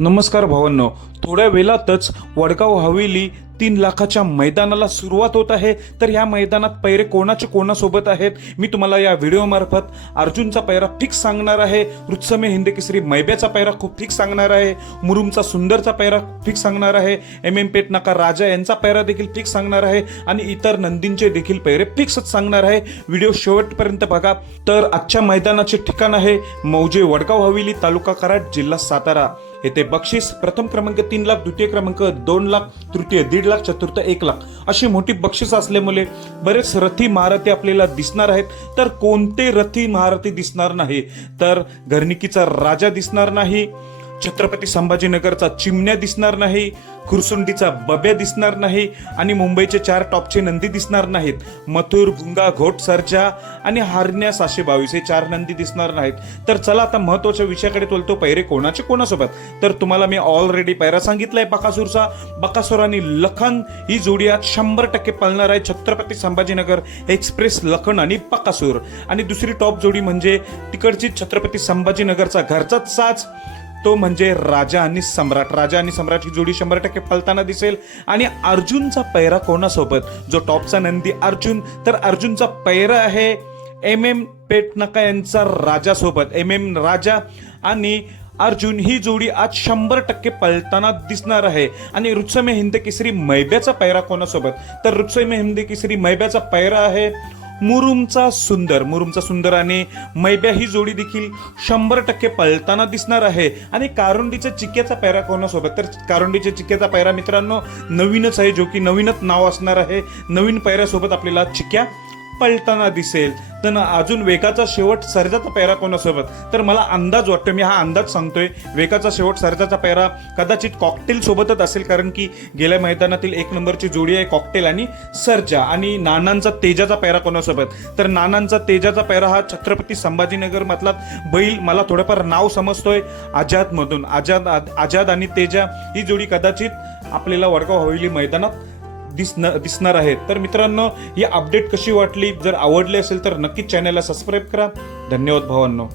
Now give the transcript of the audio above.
नमस्कार भावांनो. थोड्या वेळातच वडगाव हवेली तीन लाखाच्या मैदानाला सुरुवात होत आहे. तर ह्या मैदानात पैरे कोणाचे कोणासोबत आहेत? मी तुम्हाला या व्हिडिओमार्फत अर्जुनचा पैरा फिक्स सांगणार आहे. रुत्समे हिंद केसरी मैब्याचा पैरा खूप फिक्स सांगणार आहे. मुरुमचा सुंदरचा पैरा फिक्स सांगणार आहे. एम एम पेटनाका राजा यांचा पैरा देखील फिक्स सांगणार आहे. आणि इतर नंदींचे देखील पैरे फिक्सच सांगणार आहे. व्हिडिओ शेवटपर्यंत बघा. तर आजच्या मैदानाचे ठिकाण आहे मौजे वडगाव हवेली तालुका कराड जिल्हा सातारा. येथे बक्षीस प्रथम क्रमांक तीन लाख द्वितीय क्रमांक दोन लाख तृतीय दीड लाख चतुर्थ एक लाख. अशी मोठी बक्षीस असल्यामुळे बरेच रथी महारथी आपल्याला दिसणार आहेत. तर कोणते रथी महारथी दिसणार नाही? तर घरनिकीचा राजा दिसणार नाही. छत्रपती संभाजीनगरचा चिमण्या दिसणार नाही खुरसुंडीचा बब्या दिसणार नाही आणि मुंबईचे चार टॉपचे नंदी दिसणार नाहीत. मथुर गुंगा घोट सरजा आणि हारण्या सातशे बावीस हे चार नंदी दिसणार नाहीत. तर चला आता महत्त्वाच्या विषयाकडे तोलतो पैरे कोणाचे कोणासोबत? तर तुम्हाला मी ऑलरेडी पैरा सांगितलाय बकासूरचा. बकासूर आणि लखन ही जोडी आज शंभर टक्के पळणार आहे छत्रपती संभाजीनगर एक्सप्रेस लखन आणि बकासूर. आणि दुसरी टॉप जोडी म्हणजे तिकडची छत्रपती संभाजीनगरचा घरचाच साज. तो म्हणजे राजा आणि सम्राट. राजा आणि सम्राट ही जोडी शंभर टक्के पलताना दिसेल. आणि अर्जुनचा पैरा कोणासोबत? जो टॉपचा नंदी अर्जुन. तर अर्जुनचा पैरा आहे एम एम पेटनका यांचा राजासोबत. एम एम राजा आणि अर्जुन ही जोडी आज शंभर टक्के पळताना दिसणार आहे. आणि रुत्समे हिंद केसरी मैब्याचा पैरा कोणासोबत? तर रुत्समे हिंद केसरी मैब्याचा पैरा आहे मुरुमचा सुंदर मुरुमचा सुंदर आणि मैब्या ही जोडी देखील शंभर टक्के पळताना दिसणार आहे. आणि कारुंडीच्या चिक्क्याचा पैरा कोणासोबत? तर कारुंडीच्या चिक्क्याचा पैरा मित्रांनो नवीनच आहे जो की नवीनच नाव असणार आहे. नवीन पैऱ्यासोबत आपल्याला चिक्क्या पळताना दिसेल. तर अजून वेगाचा शेवट सर्जाचा पैरा कोणासोबत? तर मला अंदाज वाटतो मी हा अंदाज सांगतोय वेगाचा शेवट सर्जाचा पैरा कदाचित कॉकटेल सोबतच असेल कारण की गेल्या मैदानातील एक नंबरची जोडी आहे कॉकटेल आणि सर्जा आणि नानांचा तेजाचा पैरा कोणासोबत? तर नानांचा तेजाचा पैरा हा छत्रपती संभाजीनगर मधला बैल मला थोडंफार नाव समजतोय आझादमधून. आझाद आझाद आणि तेजा ही जोडी कदाचित आपल्याला वडगाव हवेली मैदानात दिसणार दिसणार आहेत. तर मित्रांनो ही अपडेट कशी वाटली? जर आवडली असेल तर नक्कीच चॅनलला सबस्क्राईब करा. धन्यवाद भावांनो.